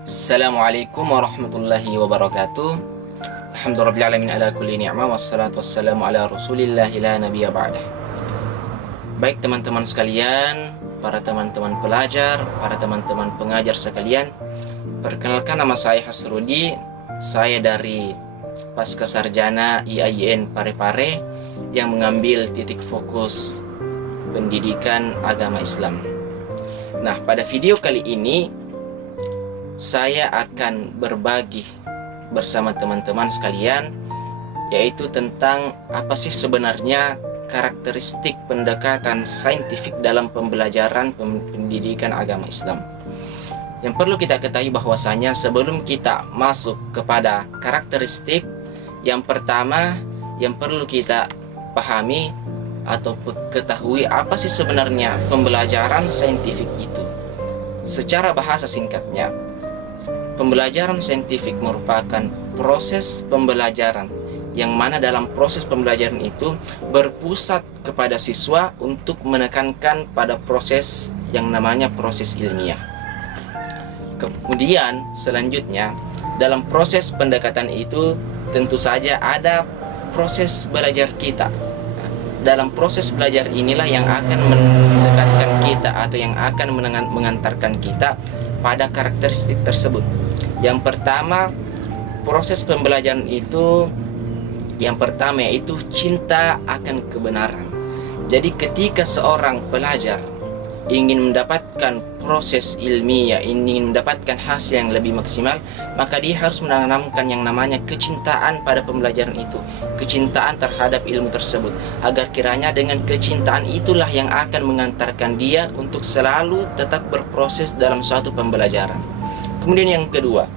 Assalamualaikum warahmatullahi wabarakatuh. Alhamdulillahirabbil ala kulli ni'mah wassalatu wassalamu ala Rasulillah la nabiyya ba'dah. Baik teman-teman sekalian, para teman-teman pelajar, para teman-teman pengajar sekalian, perkenalkan nama saya Hasrudi. Saya dari Pasca Sarjana IAIN Parepare yang mengambil titik fokus pendidikan agama Islam. Nah, pada video kali ini saya akan berbagi bersama teman-teman sekalian, yaitu tentang apa sih sebenarnya karakteristik pendekatan saintifik dalam pembelajaran pendidikan agama Islam. Yang perlu kita ketahui bahwasanya sebelum kita masuk kepada karakteristik, yang pertama yang perlu kita pahami atau ketahui apa sih sebenarnya pembelajaran saintifik itu. Secara bahasa singkatnya, pembelajaran saintifik merupakan proses pembelajaran yang mana dalam proses pembelajaran itu berpusat kepada siswa untuk menekankan pada proses yang namanya proses ilmiah. Kemudian selanjutnya dalam proses pendekatan itu tentu saja ada proses belajar kita. Dalam proses belajar inilah yang akan mendekatkan kita atau yang akan mengantarkan kita pada karakteristik tersebut. Yang pertama, proses pembelajaran itu yang pertama yaitu cinta akan kebenaran. Jadi ketika seorang pelajar ingin mendapatkan proses ilmiah, ingin mendapatkan hasil yang lebih maksimal, maka dia harus menanamkan yang namanya kecintaan pada pembelajaran itu, kecintaan terhadap ilmu tersebut, agar kiranya dengan kecintaan itulah yang akan mengantarkan dia untuk selalu tetap berproses dalam suatu pembelajaran. Kemudian yang kedua,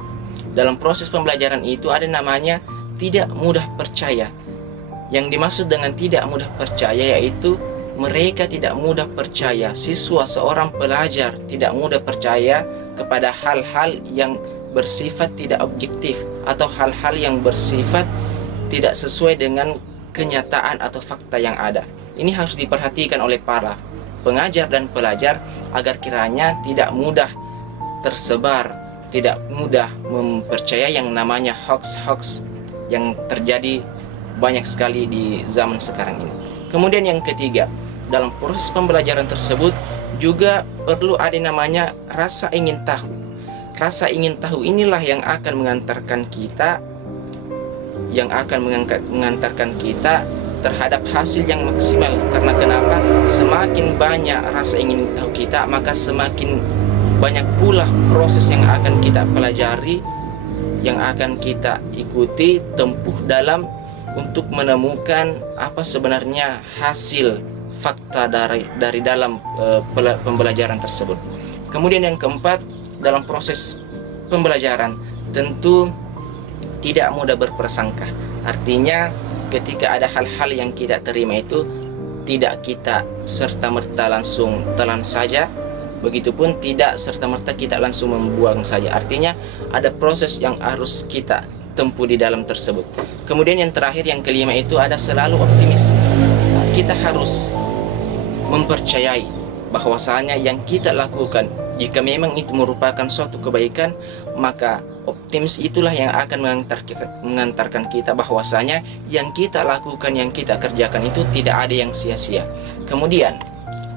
dalam proses pembelajaran itu ada namanya tidak mudah percaya. Yang dimaksud dengan tidak mudah percaya yaitu mereka tidak mudah percaya, siswa seorang pelajar tidak mudah percaya kepada hal-hal yang bersifat tidak objektif atau hal-hal yang bersifat tidak sesuai dengan kenyataan atau fakta yang ada. Ini harus diperhatikan oleh para pengajar dan pelajar agar kiranya tidak mudah tersebar, tidak mudah mempercayai yang namanya hoax-hoax yang terjadi banyak sekali di zaman sekarang ini. Kemudian yang ketiga, dalam proses pembelajaran tersebut juga perlu ada namanya rasa ingin tahu. Rasa ingin tahu inilah yang akan mengantarkan kita terhadap hasil yang maksimal. Karena kenapa? Semakin banyak rasa ingin tahu kita, maka semakin banyak pula proses yang akan kita pelajari, yang akan kita ikuti, tempuh dalam untuk menemukan apa sebenarnya hasil fakta dari dalam pembelajaran tersebut. Kemudian yang keempat, dalam proses pembelajaran tentu tidak mudah berprasangka. Artinya ketika ada hal-hal yang kita terima itu tidak kita serta-merta langsung telan saja, begitupun tidak serta-merta kita langsung membuang saja. Artinya ada proses yang harus kita tempuh di dalam tersebut. Kemudian yang terakhir, yang kelima itu ada selalu optimis. Kita harus mempercayai bahwasanya yang kita lakukan, jika memang itu merupakan suatu kebaikan, maka optimis itulah yang akan mengantarkan kita bahwasanya yang kita lakukan, yang kita kerjakan itu tidak ada yang sia-sia. Kemudian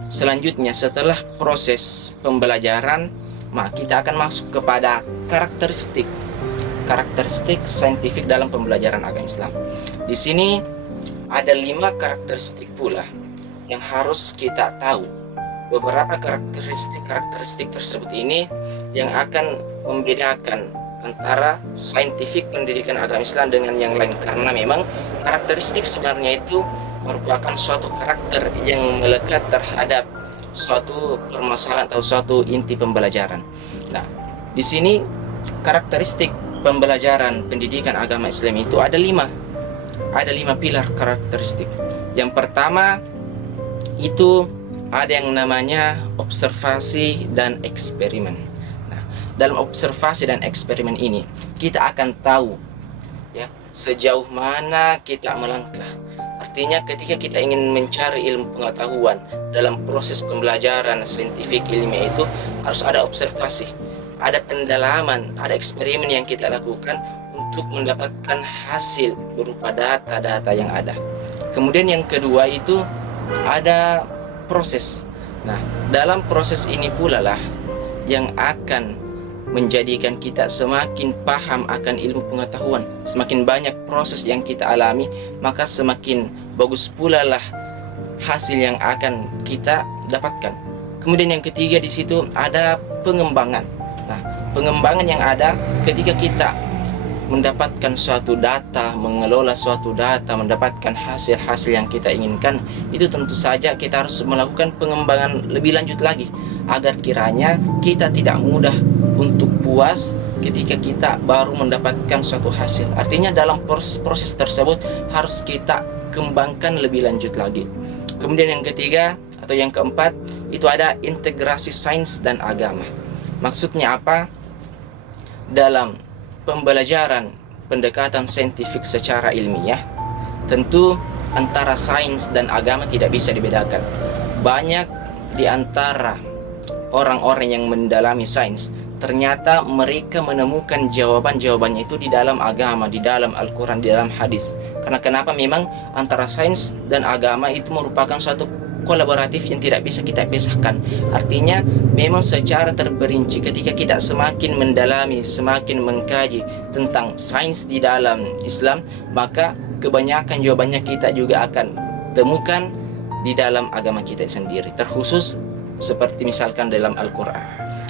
selanjutnya setelah proses pembelajaran, maka kita akan masuk kepada karakteristik saintifik dalam pembelajaran agama Islam. Di sini ada 5 karakteristik pula yang harus kita tahu. Beberapa karakteristik tersebut ini yang akan membedakan antara saintifik pendidikan agama Islam dengan yang lain, karena memang karakteristik sebenarnya itu merupakan suatu karakter yang melekat terhadap suatu permasalahan atau suatu inti pembelajaran. Nah, di sini karakteristik pembelajaran pendidikan agama Islam itu ada 5 pilar karakteristik. Yang pertama itu ada yang namanya observasi dan eksperimen. Nah, dalam observasi dan eksperimen ini kita akan tahu ya sejauh mana kita melangkah. Artinya ketika kita ingin mencari ilmu pengetahuan dalam proses pembelajaran saintifik ilmiah itu harus ada observasi. ada pendalaman, ada eksperimen yang kita lakukan untuk mendapatkan hasil berupa data-data yang ada. Kemudian yang kedua itu ada proses. Nah, dalam proses ini pula lah yang akan menjadikan kita semakin paham akan ilmu pengetahuan. Semakin banyak proses yang kita alami, maka semakin bagus pula lah hasil yang akan kita dapatkan. Kemudian yang ketiga di situ ada pengembangan. Nah, pengembangan yang ada ketika kita mendapatkan suatu data, mengelola suatu data, mendapatkan hasil-hasil yang kita inginkan, itu tentu saja kita harus melakukan pengembangan lebih lanjut lagi agar kiranya kita tidak mudah untuk puas ketika kita baru mendapatkan suatu hasil. Artinya dalam proses tersebut harus kita kembangkan lebih lanjut lagi. Kemudian yang ketiga atau yang keempat itu ada integrasi sains dan agama. Maksudnya apa? Dalam pembelajaran pendekatan saintifik secara ilmiah, tentu antara sains dan agama tidak bisa dibedakan. Banyak di antara orang-orang yang mendalami sains, ternyata mereka menemukan jawaban-jawabannya itu di dalam agama, di dalam Al-Quran, di dalam hadis. Karena kenapa? Memang antara sains dan agama itu merupakan suatu kolaboratif yang tidak bisa kita pisahkan. Artinya memang secara terperinci ketika kita semakin mendalami, semakin mengkaji tentang sains di dalam Islam, maka kebanyakan jawabannya kita juga akan temukan di dalam agama kita sendiri, terkhusus seperti misalkan dalam Al-Quran.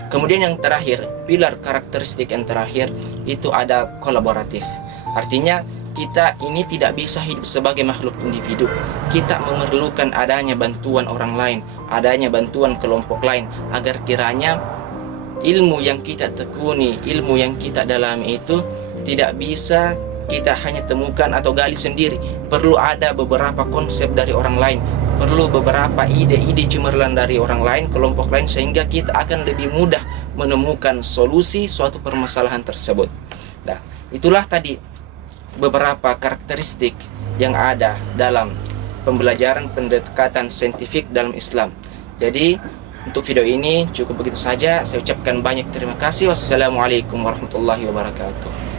Kemudian yang terakhir, pilar karakteristik yang terakhir itu ada kolaboratif. Artinya kita ini tidak bisa hidup sebagai makhluk individu. Kita memerlukan adanya bantuan orang lain, adanya bantuan kelompok lain, agar kiranya ilmu yang kita tekuni, ilmu yang kita dalami itu tidak bisa kita hanya temukan atau gali sendiri. Perlu ada beberapa konsep dari orang lain, perlu beberapa ide-ide cemerlang dari orang lain, kelompok lain, sehingga kita akan lebih mudah menemukan solusi suatu permasalahan tersebut. Nah, itulah tadi beberapa karakteristik yang ada dalam pembelajaran pendekatan saintifik dalam Islam. Jadi untuk video ini cukup begitu saja. Saya ucapkan banyak terima kasih. Wassalamualaikum warahmatullahi wabarakatuh.